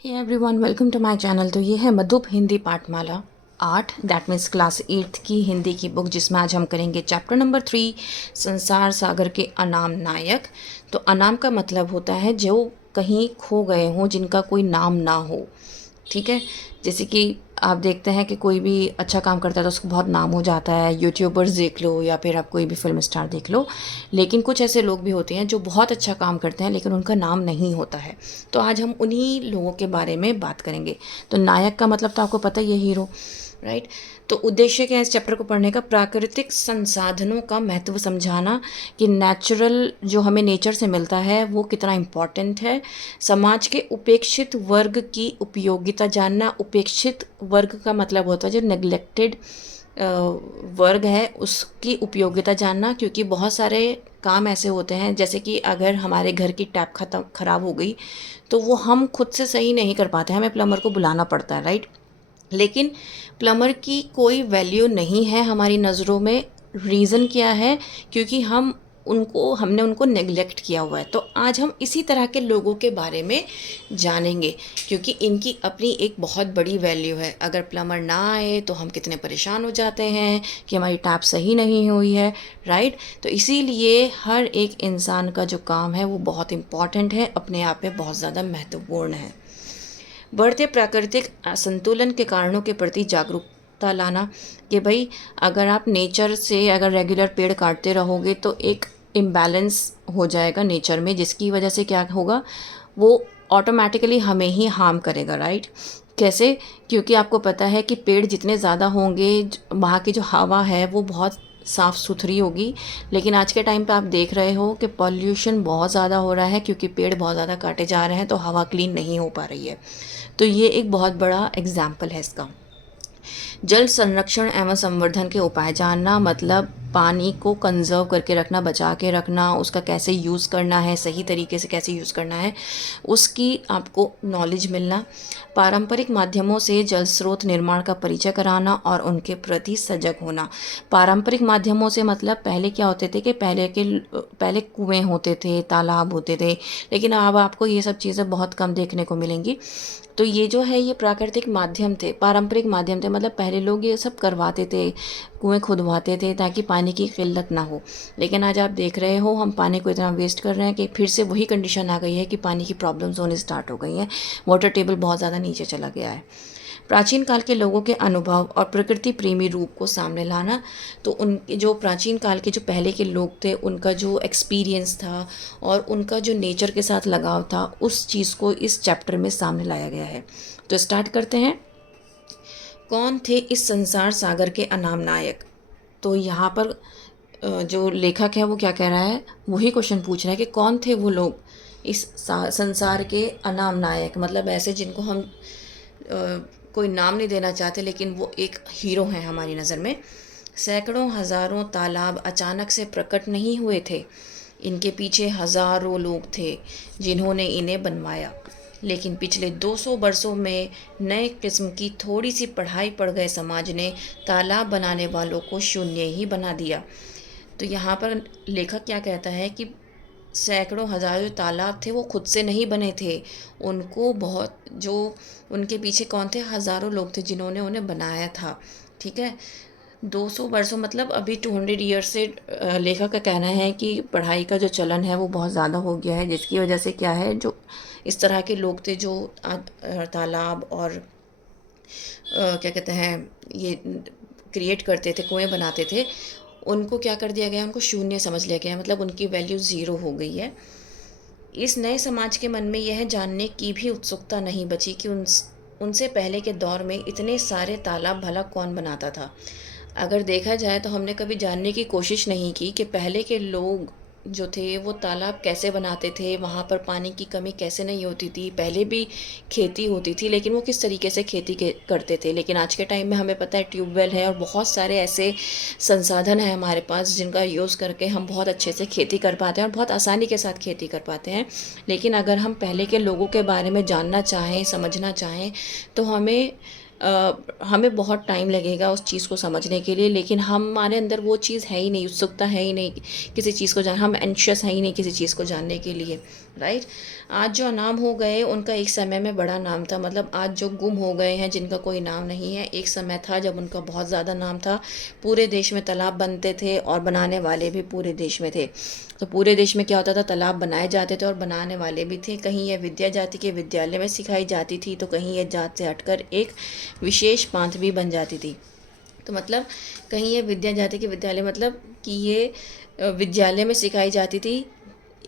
Hey everyone, welcome to my channel. तो ये है Madhup Hindi Pathmala 8, that means class 8 की हिंदी की बुक, जिसमें आज हम करेंगे चैप्टर नंबर 3, संसार सागर के अनाम नायक। तो अनाम का मतलब होता है जो कहीं खो गए हों, जिनका कोई नाम ना हो। ठीक है। जैसे कि आप देखते हैं कि कोई भी अच्छा काम करता है तो उसको बहुत नाम हो जाता है। यूट्यूबर्स देख लो या फिर आप कोई भी फिल्म स्टार देख लो, लेकिन कुछ ऐसे लोग भी होते हैं जो बहुत अच्छा काम करते हैं लेकिन उनका नाम नहीं होता है। तो आज हम उन्हीं लोगों के बारे में बात करेंगे। तो नायक का मतलब तो आपको पता ही है, हीरो, राइट। तो उद्देश्य क्या है इस चैप्टर को पढ़ने का? प्राकृतिक संसाधनों का महत्व समझाना, कि नेचुरल जो हमें नेचर से मिलता है वो कितना इम्पॉर्टेंट है। समाज के उपेक्षित वर्ग की उपयोगिता जानना। उपेक्षित वर्ग का मतलब होता है जो नेग्लेक्टेड वर्ग है, उसकी उपयोगिता जानना। क्योंकि बहुत सारे काम ऐसे होते हैं, जैसे कि अगर हमारे घर की टैप ख़राब हो गई तो वो हम खुद से सही नहीं कर पाते, हमें प्लम्बर को बुलाना पड़ता है, राइट। लेकिन प्लम्बर की कोई वैल्यू नहीं है हमारी नज़रों में। रीज़न क्या है? क्योंकि हमने उनको नेग्लेक्ट किया हुआ है। तो आज हम इसी तरह के लोगों के बारे में जानेंगे, क्योंकि इनकी अपनी एक बहुत बड़ी वैल्यू है। अगर प्लम्बर ना आए तो हम कितने परेशान हो जाते हैं कि हमारी टैप सही नहीं हुई है, राइट। तो इसीलिए हर एक इंसान का जो काम है वो बहुत इम्पॉर्टेंट है, अपने आप में बहुत ज़्यादा महत्वपूर्ण है। बढ़ते प्राकृतिक असंतुलन के कारणों के प्रति जागरूकता लाना, कि भाई अगर आप नेचर से अगर रेगुलर पेड़ काटते रहोगे तो एक इम्बैलेंस हो जाएगा नेचर में, जिसकी वजह से क्या होगा, वो ऑटोमेटिकली हमें ही हार्म करेगा, राइट। कैसे? क्योंकि आपको पता है कि पेड़ जितने ज़्यादा होंगे वहाँ की जो हवा है वो बहुत साफ़ सुथरी होगी। लेकिन आज के टाइम पे आप देख रहे हो कि पॉल्यूशन बहुत ज़्यादा हो रहा है, क्योंकि पेड़ बहुत ज़्यादा काटे जा रहे हैं, तो हवा क्लीन नहीं हो पा रही है। तो ये एक बहुत बड़ा एग्जाम्पल है इसका। जल संरक्षण एवं संवर्धन के उपाय जानना, मतलब पानी को कंजर्व करके रखना, बचा के रखना, उसका कैसे यूज़ करना है, सही तरीके से कैसे यूज़ करना है, उसकी आपको नॉलेज मिलना। पारंपरिक माध्यमों से जल स्रोत निर्माण का परिचय कराना और उनके प्रति सजग होना। पारंपरिक माध्यमों से मतलब पहले क्या होते थे कि पहले कुएं होते थे, तालाब होते थे, लेकिन अब आपको ये सब चीज़ें बहुत कम देखने को मिलेंगी। तो ये जो है ये प्राकृतिक माध्यम थे, पारंपरिक माध्यम थे, मतलब पहले लोग ये सब करवाते थे, कुएं खुदवाते थे ताकि पानी की किल्लत ना हो। लेकिन आज आप देख रहे हो हम पानी को इतना वेस्ट कर रहे हैं कि फिर से वही कंडीशन आ गई है कि पानी की प्रॉब्लम्स होने स्टार्ट हो गई हैं। वाटर टेबल बहुत ज़्यादा नीचे चला गया है। प्राचीन काल के लोगों के अनुभव और प्रकृति प्रेमी रूप को सामने लाना। तो उनके जो प्राचीन काल के जो पहले के लोग थे, उनका जो एक्सपीरियंस था और उनका जो नेचर के साथ लगाव था, उस चीज़ को इस चैप्टर में सामने लाया गया है। तो स्टार्ट करते हैं। कौन थे इस संसार सागर के अनाम नायक? तो यहाँ पर जो लेखक है वो क्या कह रहा है, वही क्वेश्चन पूछ रहा है कि कौन थे वो लोग इस संसार के अनाम नायक, मतलब ऐसे जिनको हम कोई नाम नहीं देना चाहते, लेकिन वो एक हीरो हैं हमारी नज़र में। सैकड़ों हज़ारों तालाब अचानक से प्रकट नहीं हुए थे। इनके पीछे हज़ारों लोग थे जिन्होंने इन्हें बनवाया। लेकिन पिछले 200 वर्षों में नए किस्म की थोड़ी सी पढ़ाई पड़ गए समाज ने तालाब बनाने वालों को शून्य ही बना दिया। तो यहाँ पर लेखक क्या कहता है कि सैकड़ों हज़ारों जो तालाब थे वो खुद से नहीं बने थे, उनको बहुत जो उनके पीछे कौन थे, हज़ारों लोग थे जिन्होंने उन्हें बनाया था। ठीक है। 200 वर्षों मतलब अभी 200 ईयर्स से लेखक का कहना है कि पढ़ाई का जो चलन है वो बहुत ज़्यादा हो गया है, जिसकी वजह से क्या है, जो इस तरह के लोग थे जो तालाब और क्या कहते हैं ये क्रिएट करते थे, कुएं बनाते थे, उनको क्या कर दिया गया, उनको शून्य समझ लिया गया, मतलब उनकी वैल्यू ज़ीरो हो गई है। इस नए समाज के मन में यह जानने की भी उत्सुकता नहीं बची कि उनसे पहले के दौर में इतने सारे तालाब भला कौन बनाता था। अगर देखा जाए तो हमने कभी जानने की कोशिश नहीं की कि पहले के लोग जो थे वो तालाब कैसे बनाते थे, वहाँ पर पानी की कमी कैसे नहीं होती थी, पहले भी खेती होती थी लेकिन वो किस तरीके से करते थे। लेकिन आज के टाइम में हमें पता है ट्यूबवेल है और बहुत सारे ऐसे संसाधन हैं हमारे पास जिनका यूज़ करके हम बहुत अच्छे से खेती कर पाते हैं और बहुत आसानी के साथ खेती कर पाते हैं। लेकिन अगर हम पहले के लोगों के बारे में जानना चाहें, समझना चाहें, तो हमें बहुत टाइम लगेगा उस चीज़ को समझने के लिए। लेकिन हमारे अंदर वो चीज़ है ही नहीं, उत्सुकता है ही नहीं किसी चीज़ को जान, हम एंशियस है ही नहीं किसी चीज़ को जानने के लिए। राइट। आज जो अनाम हो गए उनका एक समय में बड़ा नाम था, मतलब आज जो गुम हो गए हैं जिनका कोई नाम नहीं है, एक समय था जब उनका बहुत ज़्यादा नाम था। पूरे देश में तालाब बनते थे और बनाने वाले भी पूरे देश में थे। तो पूरे देश में क्या होता था, तालाब बनाए जाते थे और बनाने वाले भी थे। कहीं यह विद्या जाति के विद्यालय में सिखाई जाती थी, तो कहीं यह जात से हटकर एक विशेष पांत भी बन जाती थी। तो मतलब कहीं ये विद्या जाति के विद्यालय, मतलब कि ये विद्यालय में सिखाई जाती थी,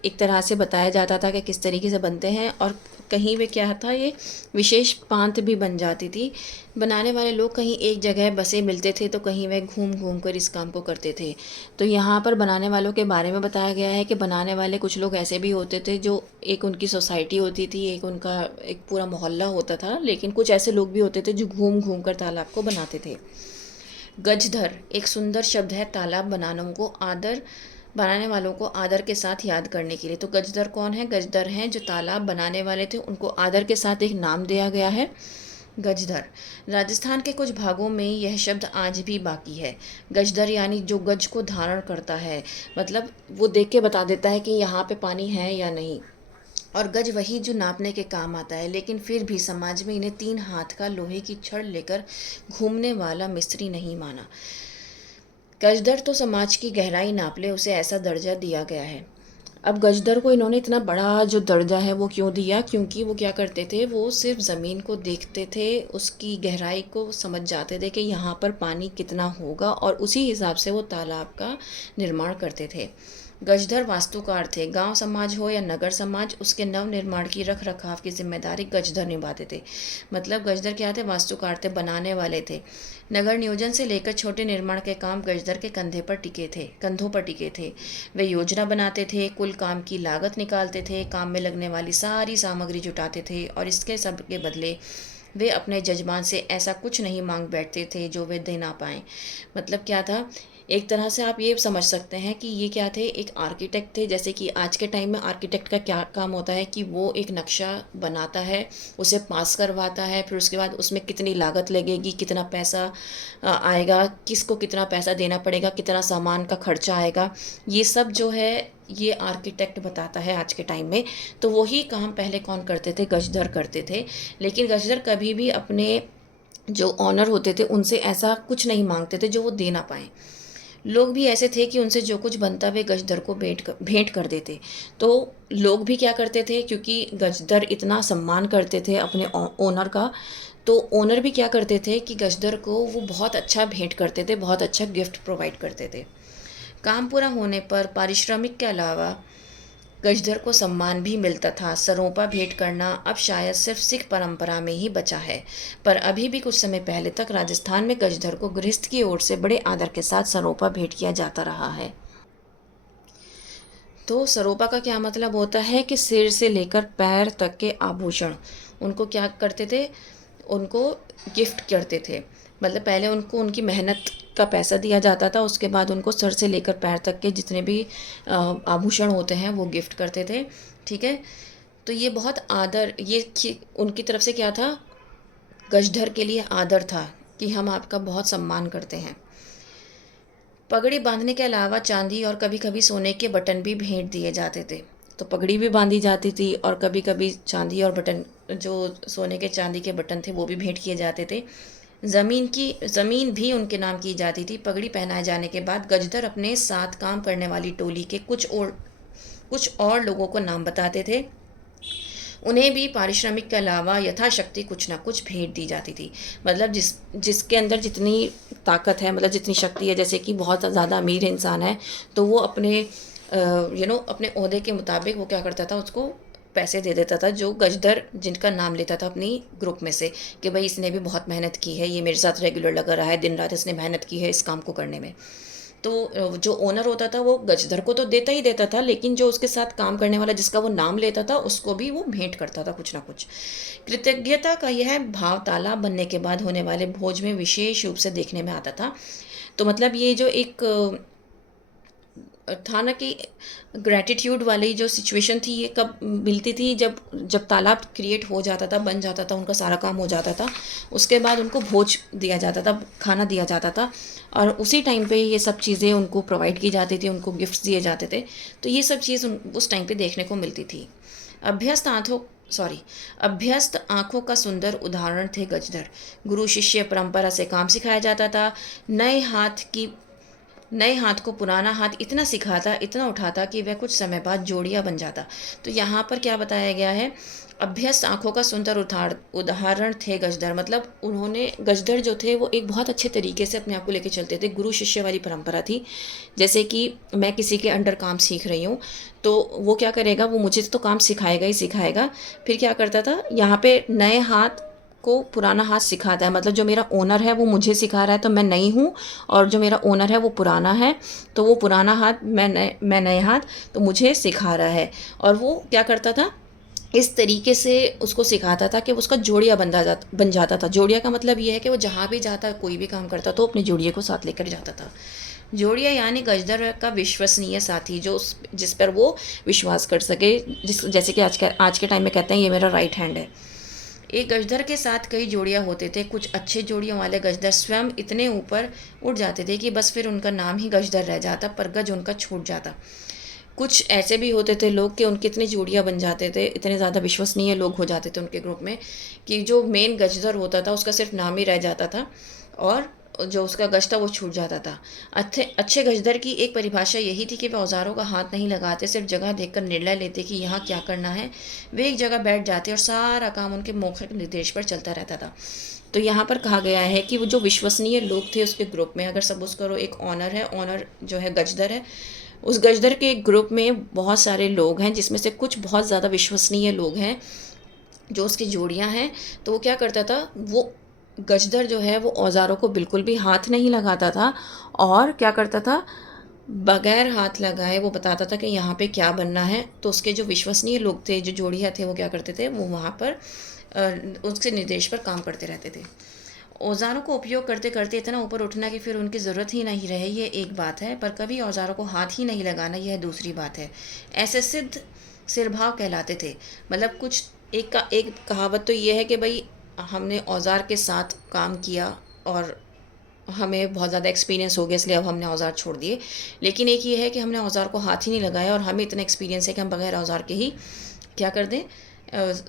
एक तरह से बताया जाता था कि किस तरीके से बनते हैं। और कहीं पे क्या था, ये विशेष पांत भी बन जाती थी। बनाने वाले लोग कहीं एक जगह बसे मिलते थे, तो कहीं वह घूम घूम कर इस काम को करते थे। तो यहाँ पर बनाने वालों के बारे में बताया गया है कि बनाने वाले कुछ लोग ऐसे भी होते थे, जो एक उनकी सोसाइटी होती थी, एक उनका एक पूरा मोहल्ला होता था, लेकिन कुछ ऐसे लोग भी होते थे जो घूम घूम कर तालाब को बनाते थे। गजधर एक सुंदर शब्द है तालाब बनाने वालों को आदर के साथ याद करने के लिए। तो गजधर कौन है? गजधर हैं जो तालाब बनाने वाले थे, उनको आदर के साथ एक नाम दिया गया है, गजधर। राजस्थान के कुछ भागों में यह शब्द आज भी बाकी है। गजधर यानी जो गज को धारण करता है, मतलब वो देख के बता देता है कि यहाँ पे पानी है या नहीं। और गज वही जो नापने के काम आता है, लेकिन फिर भी समाज में इन्हें 3 हाथ का लोहे की छड़ लेकर घूमने वाला मिस्त्री नहीं माना। गजदर तो समाज की गहराई नाप ले, उसे ऐसा दर्जा दिया गया है। अब गजदर को इन्होंने इतना बड़ा जो दर्जा है वो क्यों दिया? क्योंकि वो क्या करते थे, वो सिर्फ ज़मीन को देखते थे, उसकी गहराई को समझ जाते थे कि यहाँ पर पानी कितना होगा, और उसी हिसाब से वो तालाब का निर्माण करते थे। गजधर वास्तुकार थे। गांव समाज हो या नगर समाज, उसके नव निर्माण की रख रखाव की जिम्मेदारी गजधर निभाते थे। मतलब गजधर क्या थे? वास्तुकार थे, बनाने वाले थे। नगर नियोजन से लेकर छोटे निर्माण के काम गजधर के कंधों पर टिके थे। वे योजना बनाते थे, कुल काम की लागत निकालते थे, काम में लगने वाली सारी सामग्री जुटाते थे, और इसके सब के बदले वे अपने जजमान से ऐसा कुछ नहीं मांग बैठते थे जो वे दे ना पाएँ। मतलब क्या था, एक तरह से आप ये समझ सकते हैं कि ये क्या थे, एक आर्किटेक्ट थे। जैसे कि आज के टाइम में आर्किटेक्ट का क्या काम होता है कि वो एक नक्शा बनाता है, उसे पास करवाता है, फिर उसके बाद उसमें कितनी लागत लगेगी, कितना पैसा आएगा, किसको कितना पैसा देना पड़ेगा, कितना सामान का खर्चा आएगा, ये सब जो है ये आर्किटेक्ट बताता है आज के टाइम में। तो वही काम पहले कौन करते थे? गजधर करते थे। लेकिन गजधर कभी भी अपने जो ऑनर होते थे उनसे ऐसा कुछ नहीं मांगते थे जो वो दे ना पाएँ। लोग भी ऐसे थे कि उनसे जो कुछ बनता वे गजदर को भेंट कर देते। तो लोग भी क्या करते थे, क्योंकि गजदर इतना सम्मान करते थे अपने ओनर का, तो ओनर भी क्या करते थे कि गजदर को वो बहुत अच्छा भेंट करते थे, बहुत अच्छा गिफ्ट प्रोवाइड करते थे। काम पूरा होने पर पारिश्रमिक के अलावा गजधर को सम्मान भी मिलता था। सरोपा भेंट करना अब शायद सिर्फ सिख परंपरा में ही बचा है, पर अभी भी कुछ समय पहले तक राजस्थान में गजधर को गृहस्थ की ओर से बड़े आदर के साथ सरोपा भेंट किया जाता रहा है। तो सरोपा का क्या मतलब होता है कि सिर से लेकर पैर तक के आभूषण उनको क्या करते थे, उनको गिफ्ट करते थे। मतलब पहले उनको उनकी मेहनत का पैसा दिया जाता था, उसके बाद उनको सर से लेकर पैर तक के जितने भी आभूषण होते हैं वो गिफ्ट करते थे। ठीक है, तो ये बहुत आदर, उनकी तरफ से क्या था, गजधर के लिए आदर था कि हम आपका बहुत सम्मान करते हैं। पगड़ी बांधने के अलावा चांदी और कभी कभी सोने के बटन भी भेंट दिए जाते थे। तो पगड़ी भी बांधी जाती थी, और कभी कभी चांदी और बटन, जो सोने के चांदी के बटन थे वो भी भेंट किए जाते थे। ज़मीन भी उनके नाम की जाती थी। पगड़ी पहनाए जाने के बाद गजधर अपने साथ काम करने वाली टोली के कुछ और लोगों को नाम बताते थे। उन्हें भी पारिश्रमिक के अलावा यथाशक्ति कुछ ना कुछ भेंट दी जाती थी। मतलब जिसके अंदर जितनी ताकत है, मतलब जितनी शक्ति है, जैसे कि बहुत ज़्यादा अमीर इंसान है, तो वो अपने अपने ओहदे के मुताबिक वो क्या करता था, उसको पैसे दे देता था, जो गजधर जिनका नाम लेता था अपनी ग्रुप में से, कि भाई इसने भी बहुत मेहनत की है, ये मेरे साथ रेगुलर लगा रहा है, दिन रात इसने मेहनत की है इस काम को करने में। तो जो ओनर होता था वो गजधर को तो देता ही देता था, लेकिन जो उसके साथ काम करने वाला जिसका वो नाम लेता था उसको भी वो भेंट करता था कुछ ना कुछ। कृतज्ञता का यह भाव तालाब बनने के बाद होने वाले भोज में विशेष रूप से देखने में आता था। तो मतलब ये जो एक था ना कि ग्रैटिट्यूड वाली जो सिचुएशन थी, ये कब मिलती थी, जब तालाब क्रिएट हो जाता था, बन जाता था, उनका सारा काम हो जाता था, उसके बाद उनको भोज दिया जाता था, खाना दिया जाता था, और उसी टाइम पे ये सब चीज़ें उनको प्रोवाइड की जाती थी, उनको गिफ्ट्स दिए जाते थे। तो ये सब चीज़ उस टाइम पे देखने को मिलती थी। अभ्यस्त आंखों अभ्यस्त आंखों का सुंदर उदाहरण थे गजधर। गुरु शिष्य परंपरा से काम सिखाया जाता था। नए हाथ की नए हाथ को पुराना हाथ इतना सिखाता, इतना उठाता कि वह कुछ समय बाद जोड़िया बन जाता। तो यहाँ पर क्या बताया गया है, अभ्यस्त आंखों का सुंदर उदाहरण थे गजधर, मतलब उन्होंने गजधर जो थे वो एक बहुत अच्छे तरीके से अपने आप को लेकर चलते थे। गुरु शिष्य वाली परंपरा थी। जैसे कि मैं किसी के अंडर काम सीख रही हूँ, तो वो क्या करेगा, वो मुझे तो काम सिखाएगा ही सिखाएगा। फिर क्या करता था, यहाँ पे नए हाथ को पुराना हाथ सिखाता है, मतलब जो मेरा ओनर है वो मुझे सिखा रहा है तो मैं नई हूँ, और जो मेरा ओनर है वो पुराना है, तो वो पुराना हाथ मैं नए हाथ, तो मुझे सिखा रहा है। और वो क्या करता था, इस तरीके से उसको सिखाता था कि उसका जोड़िया बन जाता था। जोड़िया का मतलब ये है कि वो जहाँ भी जाता, कोई भी काम करता तो अपने जोड़िए को साथ लेकर जाता था। जोड़िया यानी गजदर का विश्वसनीय साथी, जो जिस पर वो विश्वास कर सके, जैसे कि आज के टाइम में कहते हैं ये मेरा राइट हैंड है। एक गजदर के साथ कई जोड़ियाँ होते थे। कुछ अच्छे जोड़ियों वाले गजदर स्वयं इतने ऊपर उठ जाते थे कि बस फिर उनका नाम ही गजदर रह जाता, पर गज उनका छूट जाता। कुछ ऐसे भी होते थे लोग कि उनके इतने जोड़ियाँ बन जाते थे, इतने ज़्यादा विश्वसनीय लोग हो जाते थे उनके ग्रुप में, कि जो मेन गजदर होता था उसका सिर्फ नाम ही रह जाता था, और जो उसका गज था वो छूट जाता था। अच्छे अच्छे गजदर की एक परिभाषा यही थी कि वे औजारों का हाथ नहीं लगाते, सिर्फ जगह देखकर निर्णय लेते कि यहाँ क्या करना है। वे एक जगह बैठ जाते और सारा काम उनके मौखिक निर्देश पर चलता रहता था। तो यहाँ पर कहा गया है कि वो जो विश्वसनीय लोग थे उसके ग्रुप में, अगर सपोज करो एक ऑनर है, ऑनर जो है गजदर है, उस गजदर के ग्रुप में बहुत सारे लोग हैं जिसमें से कुछ बहुत ज़्यादा विश्वसनीय लोग हैं जो उसकी जोड़ियां हैं। तो वो क्या करता था, वो गजदर जो है वो औजारों को बिल्कुल भी हाथ नहीं लगाता था, और क्या करता था, बगैर हाथ लगाए वो बताता था कि यहाँ पे क्या बनना है। तो उसके जो विश्वसनीय लोग थे, जो जोड़ियाँ थे, वो क्या करते थे, वो वहाँ पर उसके निर्देश पर काम करते रहते थे। औजारों को उपयोग करते करते इतना ऊपर उठना कि फिर उनकी ज़रूरत ही नहीं रहे, ये एक बात है, पर कभी औजारों को हाथ ही नहीं लगाना, यह दूसरी बात है। ऐसे सिद्ध सिरभाव कहलाते थे। मतलब कुछ एक कहावत तो ये है कि भाई हमने औजार के साथ काम किया और हमें बहुत ज़्यादा एक्सपीरियंस हो गया, इसलिए अब हमने औजार छोड़ दिए। लेकिन एक ये है कि हमने औजार को हाथ ही नहीं लगाया और हमें इतना एक्सपीरियंस है कि हम बगैर औजार के ही क्या कर दें,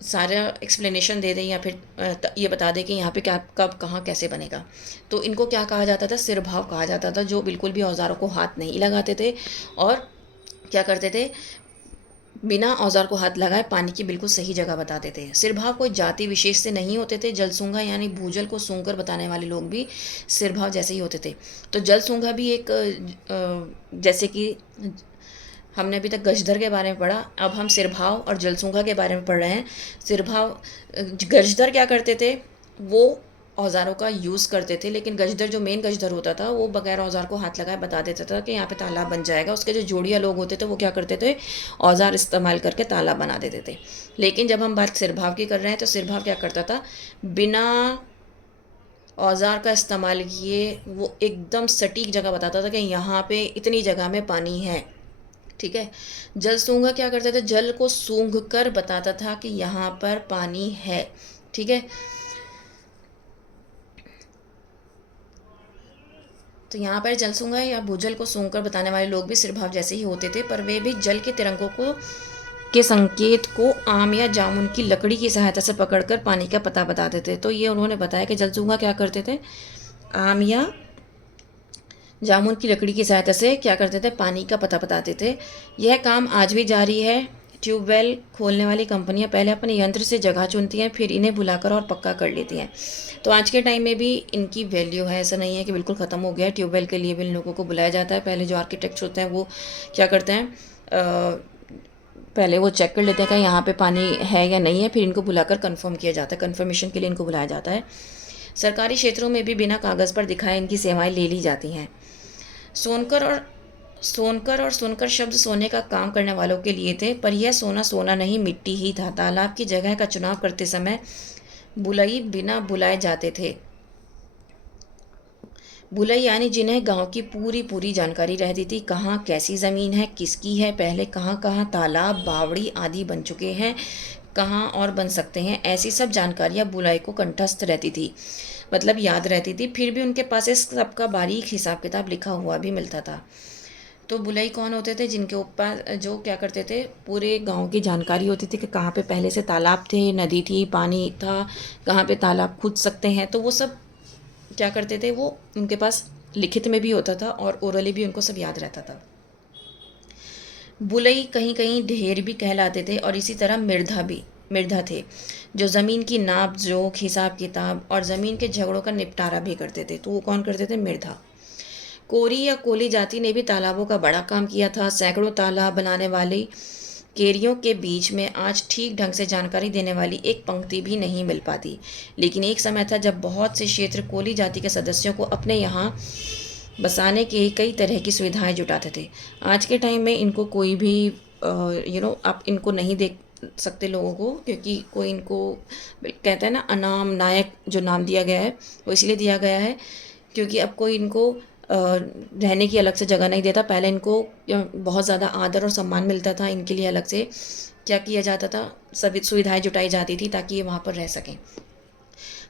सारा एक्सप्लेनेशन दे दें, या फिर ये बता दें कि यहाँ पे क्या कब कहाँ कैसे बनेगा। तो इनको क्या कहा जाता था, सिर भाव कहा जाता था, जो बिल्कुल भी औजारों को हाथ नहीं लगाते थे और क्या करते थे, बिना औजार को हाथ लगाए पानी की बिल्कुल सही जगह बताते थे। सिरभाव कोई जाति विशेष से नहीं होते थे। जलसूंघा यानी भूजल को सूंघकर बताने वाले लोग भी सिरभाव जैसे ही होते थे। तो जलसूंघा भी एक जैसे कि हमने अभी तक गजधर के बारे में पढ़ा, अब हम सिरभाव और जलसूंघा के बारे में पढ़ रहे हैं। सिरभाव गजधर क्या करते थे, वो औजारों का यूज़ करते थे, लेकिन गजदर जो मेन गजदर होता था वो बगैर औजार को हाथ लगाए बता देता था कि यहाँ पे तालाब बन जाएगा। उसके जो जोड़िया लोग होते थे वो क्या करते थे, औजार इस्तेमाल करके तालाब बना देते थे। लेकिन जब हम बात सिरभाव की कर रहे हैं तो सिरभाव क्या करता था, बिना औजार का इस्तेमाल किए वो एकदम सटीक जगह बताता था कि यहाँ पे इतनी जगह में पानी है। ठीक है। जल सूंघा क्या करता था, जल को सूंघ कर बताता था कि यहाँ पर पानी है। ठीक है। तो यहाँ पर जलसूंगा या भूजल को सूंघकर बताने वाले लोग भी सिरभाव जैसे ही होते थे, पर वे भी जल के तिरंगों को के संकेत को आम या जामुन की लकड़ी की सहायता से पकड़कर पानी का पता बताते थे। तो ये उन्होंने बताया कि जलसूंगा क्या करते थे, आम या जामुन की लकड़ी की सहायता से क्या करते थे, पानी का पता बताते थे। यह काम आज भी जारी है। ट्यूबवेल खोलने वाली कंपनियां पहले अपने यंत्र से जगह चुनती हैं, फिर इन्हें बुलाकर और पक्का कर लेती हैं। तो आज के टाइम में भी इनकी वैल्यू है, ऐसा नहीं है कि बिल्कुल ख़त्म हो गया है। ट्यूबवेल के लिए भी इन लोगों को बुलाया जाता है। पहले जो आर्किटेक्ट्स होते हैं वो क्या करते हैं, पहले वो चेक कर लेते हैं कि यहाँ पे पानी है या नहीं है, फिर इनको बुलाकर कंफर्म किया जाता है, कंफर्मेशन के लिए इनको बुलाया जाता है। सरकारी क्षेत्रों में भी बिना कागज़ पर दिखाए इनकी सेवाएं ले ली जाती हैं। सोनकर और सुनकर शब्द सोने का काम करने वालों के लिए थे, पर यह सोना सोना नहीं, मिट्टी ही था। तालाब की जगह का चुनाव करते समय बुलई बिना बुलाए जाते थे। बुलई यानी जिन्हें गांव की पूरी पूरी जानकारी रहती थी, कहाँ कैसी ज़मीन है, किसकी है, पहले कहाँ कहाँ तालाब बावड़ी आदि बन चुके हैं, कहाँ और बन सकते हैं, ऐसी सब जानकारियाँ बुलाई को कंठस्थ रहती थी, मतलब याद रहती थी। फिर भी उनके पास इस सबका बारीक हिसाब किताब लिखा हुआ भी मिलता था। तो बुलई कौन होते थे? जिनके ऊपर जो क्या करते थे, पूरे गांव की जानकारी होती थी कि कहाँ पे पहले से तालाब थे, नदी थी, पानी था, कहाँ पे तालाब कूद सकते हैं। तो वो सब क्या करते थे, वो उनके पास लिखित में भी होता था और ओरली भी उनको सब याद रहता था। बुलई कहीं कहीं ढेर भी कहलाते थे और इसी तरह मिर्धा थे, जो ज़मीन की नाप जोख, हिसाब किताब और ज़मीन के झगड़ों का निपटारा भी करते थे। तो वो कौन करते थे? मिर्धा। कोरी या कोली जाति ने भी तालाबों का बड़ा काम किया था। सैकड़ों तालाब बनाने वाली केरियों के बीच में आज ठीक ढंग से जानकारी देने वाली एक पंक्ति भी नहीं मिल पाती। लेकिन एक समय था जब बहुत से क्षेत्र कोली जाति के सदस्यों को अपने यहाँ बसाने के कई तरह की सुविधाएं जुटाते थे। आज के टाइम में इनको कोई भी आप इनको नहीं देख सकते लोगों को, क्योंकि कोई इनको कहते हैं ना, अनाम नायक जो नाम दिया गया है वो इसलिए दिया गया है क्योंकि अब कोई इनको रहने की अलग से जगह नहीं देता। पहले इनको बहुत ज़्यादा आदर और सम्मान मिलता था, इनके लिए अलग से क्या किया जाता था, सभी सुविधाएं जुटाई जाती थी ताकि ये वहाँ पर रह सकें।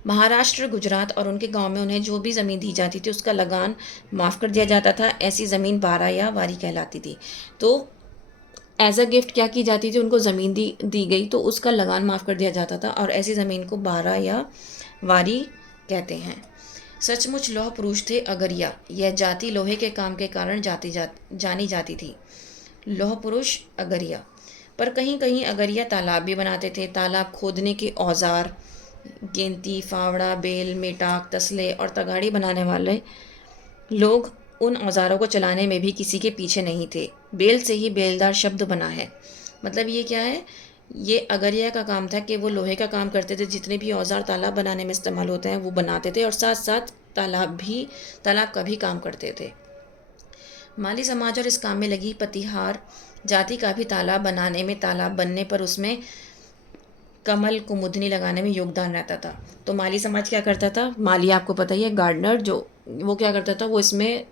महाराष्ट्र, गुजरात और उनके गांव में उन्हें जो भी ज़मीन दी जाती थी उसका लगान माफ़ कर दिया जाता था। ऐसी ज़मीन बारह या वारी कहलाती थी। तो एज अ गिफ्ट क्या की जाती थी, उनको ज़मीन दी गई तो उसका लगान माफ़ कर दिया जाता था और ऐसी ज़मीन को बारह या वारी कहते हैं। सचमुच लौह पुरुष थे अगरिया। यह जाति लोहे के काम के कारण जानी जाती थी। लौह पुरुष अगरिया। पर कहीं कहीं अगरिया तालाब भी बनाते थे। तालाब खोदने के औजार, गेंती, फावड़ा, बेल, मेटाक, तसले और तगाड़ी बनाने वाले लोग उन औजारों को चलाने में भी किसी के पीछे नहीं थे। बेल से ही बेलदार शब्द बना है। मतलब ये क्या है, ये अगरिया का काम था कि वो लोहे का काम करते थे, जितने भी औजार तालाब बनाने में इस्तेमाल होते हैं वो बनाते थे और साथ साथ तालाब का भी काम करते थे। माली समाज और इस काम में लगी पतिहार जाति का भी तालाब बनाने में, तालाब बनने पर उसमें कमल कुमुदनी लगाने में योगदान रहता था। तो माली समाज क्या करता था, माली आपको पता ही है, गार्डनर, जो वो क्या करता था, वो इसमें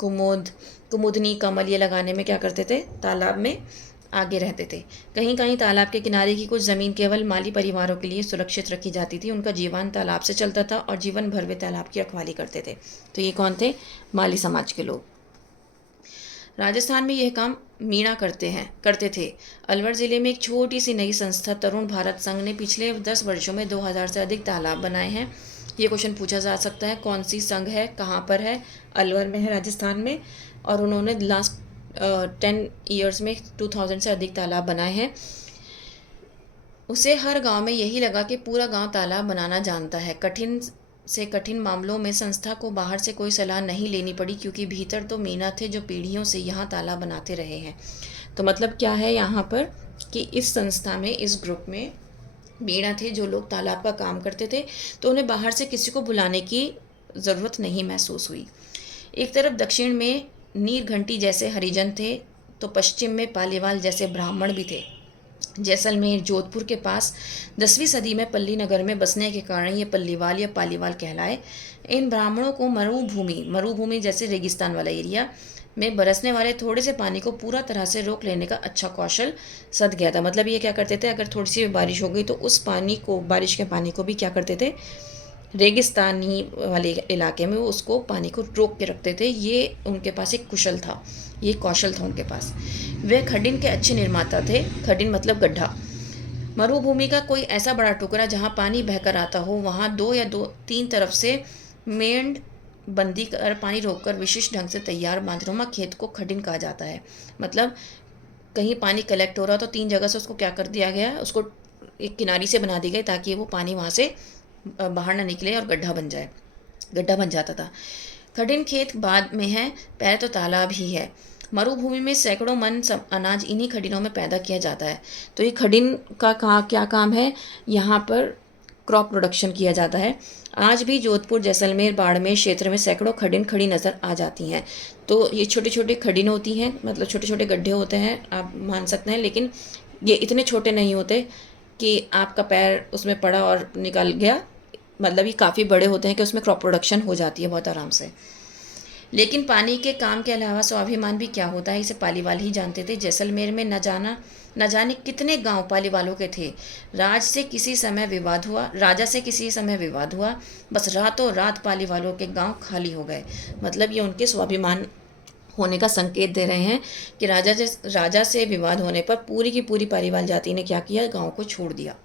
कुमुदनी, कमल ये लगाने में क्या करते थे, तालाब में आगे रहते थे। कहीं कहीं तालाब के किनारे की कुछ ज़मीन केवल माली परिवारों के लिए सुरक्षित रखी जाती थी। उनका जीवन तालाब से चलता था और जीवन भर वे तालाब की रखवाली करते थे। तो ये कौन थे? माली समाज के लोग। राजस्थान में यह काम मीणा करते थे। अलवर ज़िले में एक छोटी सी नई संस्था तरुण भारत संघ ने पिछले 10 वर्षों में 2000 से अधिक तालाब बनाए हैं। ये क्वेश्चन पूछा जा सकता है, कौन सी संघ है, कहाँ पर है? अलवर में है, राजस्थान में। और उन्होंने लास्ट 10 ईयर्स में 2000 से अधिक तालाब बनाए हैं। उसे हर गांव में यही लगा कि पूरा गांव तालाब बनाना जानता है। कठिन से कठिन मामलों में संस्था को बाहर से कोई सलाह नहीं लेनी पड़ी, क्योंकि भीतर तो मीना थे जो पीढ़ियों से यहाँ तालाब बनाते रहे हैं। तो मतलब क्या है यहाँ पर कि इस संस्था में, इस ग्रुप में मीणा थे जो लोग तालाब का काम करते थे, तो उन्हें बाहर से किसी को बुलाने की ज़रूरत नहीं महसूस हुई। एक तरफ दक्षिण में नीरघंटी जैसे हरिजन थे तो पश्चिम में पालीवाल जैसे ब्राह्मण भी थे। जैसलमेर, जोधपुर के पास 10वीं सदी में पल्ली नगर में बसने के कारण ये पल्लीवाल या पालीवाल कहलाए। इन ब्राह्मणों को मरुभूमि जैसे रेगिस्तान वाला एरिया में बरसने वाले थोड़े से पानी को पूरा तरह से रोक लेने का अच्छा कौशल सध गया था। मतलब ये क्या करते थे, अगर थोड़ी सी बारिश हो गई तो उस पानी को, बारिश के पानी को भी क्या करते थे, रेगिस्तानी वाले इलाके में वो उसको पानी को रोक के रखते थे। ये उनके पास एक कौशल था उनके पास। वे खडिन के अच्छे निर्माता थे। खडिन मतलब गड्ढा। मरुभूमि का कोई ऐसा बड़ा टुकड़ा जहाँ पानी बहकर आता हो, वहाँ तीन तरफ से मेंढ बंदी कर पानी रोककर विशिष्ट ढंग से तैयार बांधनुमा खेत को खडिन कहा जाता है। मतलब कहीं पानी कलेक्ट हो रहा तो 3 जगह से उसको क्या कर दिया गया, उसको एक किनारी से बना दी गई ताकि वो पानी वहाँ से बाहर ना निकले और गड्ढा बन जाता था। खडिन खेत बाद में है, पहले तो तालाब ही है। मरुभूमि में सैकड़ों मन अनाज इन्हीं खडिनों में पैदा किया जाता है। तो ये खडिन का क्या काम है, यहाँ पर क्रॉप प्रोडक्शन किया जाता है। आज भी जोधपुर, जैसलमेर, बाड़मेर क्षेत्र में सैकड़ों खडिन खड़ी नज़र आ जाती हैं। तो ये छोटे छोटे खडिन होती हैं, मतलब छोटे छोटे गड्ढे होते हैं, आप मान सकते हैं, लेकिन ये इतने छोटे नहीं होते कि आपका पैर उसमें पड़ा और निकल गया। मतलब ये काफ़ी बड़े होते हैं कि उसमें क्रॉप प्रोडक्शन हो जाती है बहुत आराम से। लेकिन पानी के काम के अलावा स्वाभिमान भी क्या होता है, इसे पालीवाल ही जानते थे। जैसलमेर में न जाने कितने गांव पालीवालों के थे। राजा से किसी समय विवाद हुआ, बस रातों रात पालीवालों के गांव खाली हो गए। मतलब ये उनके स्वाभिमान होने का संकेत दे रहे हैं कि राजा से विवाद होने पर पूरी की पूरी पालीवाल जाति ने क्या किया, गांव को छोड़ दिया।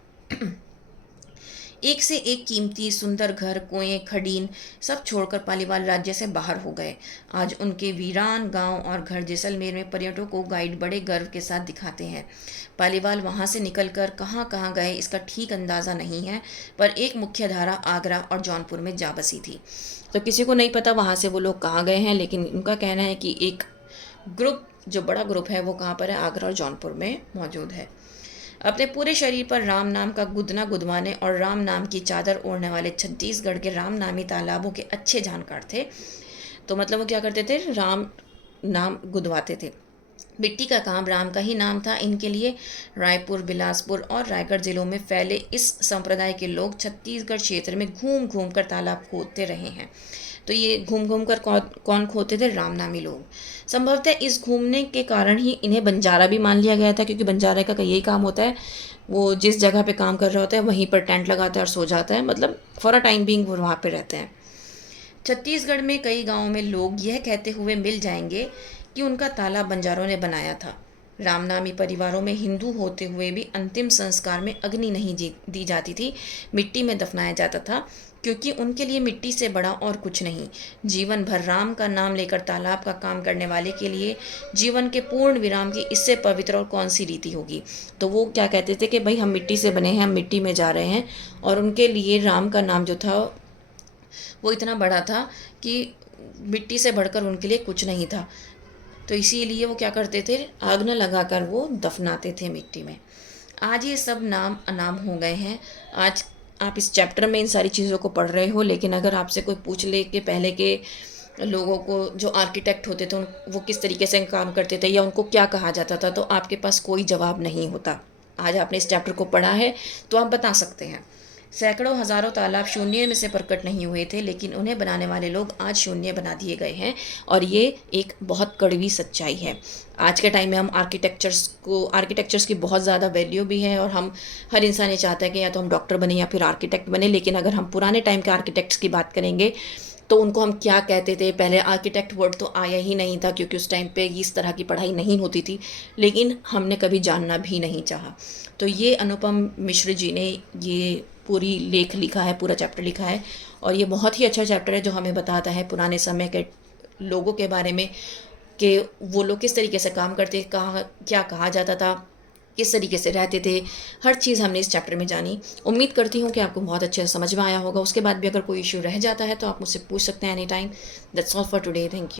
एक से एक कीमती सुंदर घर, कुएं, खडीन सब छोड़कर पालीवाल राज्य से बाहर हो गए। आज उनके वीरान गांव और घर जैसलमेर में पर्यटकों को गाइड बड़े गर्व के साथ दिखाते हैं। पालीवाल वहां से निकलकर कहाँ कहाँ गए इसका ठीक अंदाज़ा नहीं है, पर एक मुख्य धारा आगरा और जौनपुर में जा बसी थी। तो किसी को नहीं पता वहाँ से वो लोग कहाँ गए हैं, लेकिन उनका कहना है कि एक ग्रुप, जो बड़ा ग्रुप है, वो कहाँ पर है, आगरा और जौनपुर में मौजूद है। अपने पूरे शरीर पर राम नाम का गुदना गुदवाने और राम नाम की चादर ओढ़ने वाले छत्तीसगढ़ के राम नामी तालाबों के अच्छे जानकार थे। तो मतलब वो क्या करते थे, राम नाम गुदवाते थे। मिट्टी का काम राम का ही नाम था इनके लिए। रायपुर, बिलासपुर और रायगढ़ जिलों में फैले इस संप्रदाय के लोग छत्तीसगढ़ क्षेत्र में घूम घूम कर तालाब खोदते रहे हैं। तो ये घूम घूम कर कौन खोदते थे, रामनामी लोग। संभवतः इस घूमने के कारण ही इन्हें बंजारा भी मान लिया गया था, क्योंकि बंजारा का यही काम होता है, वो जिस जगह पे काम कर रहा होता है वहीं पर टेंट लगाता है और सो जाता है, मतलब फॉर अ टाइम बीइंग वो वहाँ पे रहते हैं। छत्तीसगढ़ में कई गांवों में लोग यह कहते हुए मिल जाएंगे कि उनका तालाब बंजारों ने बनाया था। रामनामी परिवारों में हिंदू होते हुए भी अंतिम संस्कार में अग्नि नहीं दी जाती थी, मिट्टी में दफनाया जाता था, क्योंकि उनके लिए मिट्टी से बड़ा और कुछ नहीं। जीवन भर राम का नाम लेकर तालाब का काम करने वाले के लिए जीवन के पूर्ण विराम की इससे पवित्र और कौन सी रीति होगी। तो वो क्या कहते थे कि भाई हम मिट्टी से बने हैं, हम मिट्टी में जा रहे हैं, और उनके लिए राम का नाम जो था वो इतना बड़ा था कि मिट्टी से बढ़कर उनके लिए कुछ नहीं था। तो इसीलिए वो क्या करते थे, आग न लगाकर वो दफनाते थे मिट्टी में। आज ये सब नाम अनाम हो गए हैं। आज आप इस चैप्टर में इन सारी चीज़ों को पढ़ रहे हो, लेकिन अगर आपसे कोई पूछ ले कि पहले के लोगों को जो आर्किटेक्ट होते थे वो किस तरीके से काम करते थे या उनको क्या कहा जाता था, तो आपके पास कोई जवाब नहीं होता। आज आपने इस चैप्टर को पढ़ा है तो आप बता सकते हैं। सैकड़ों हजारों तालाब शून्य में से प्रकट नहीं हुए थे, लेकिन उन्हें बनाने वाले लोग आज शून्य बना दिए गए हैं, और ये एक बहुत कड़वी सच्चाई है। आज के टाइम में हम आर्किटेक्चर्स की बहुत ज़्यादा वैल्यू भी है, और हम हर इंसान ये चाहता है कि या तो हम डॉक्टर बने या फिर आर्किटेक्ट बने। लेकिन अगर हम पुराने टाइम के आर्किटेक्ट्स की बात करेंगे तो उनको हम क्या कहते थे, पहले आर्किटेक्ट वर्ड तो आया ही नहीं था, क्योंकि उस टाइम पे इस तरह की पढ़ाई नहीं होती थी, लेकिन हमने कभी जानना भी नहीं चाहा। तो ये अनुपम मिश्र जी ने ये पूरी लेख लिखा है, पूरा चैप्टर लिखा है, और ये बहुत ही अच्छा चैप्टर है जो हमें बताता है पुराने समय के लोगों के बारे में, कि वो लोग किस तरीके से काम करते, क्या कहा जाता था, किस तरीके से रहते थे। हर चीज़ हमने इस चैप्टर में जानी। उम्मीद करती हूँ कि आपको बहुत अच्छे से समझ में आया होगा। उसके बाद भी अगर कोई इश्यू रह जाता है तो आप मुझसे पूछ सकते हैं any time. That's all for today. Thank you.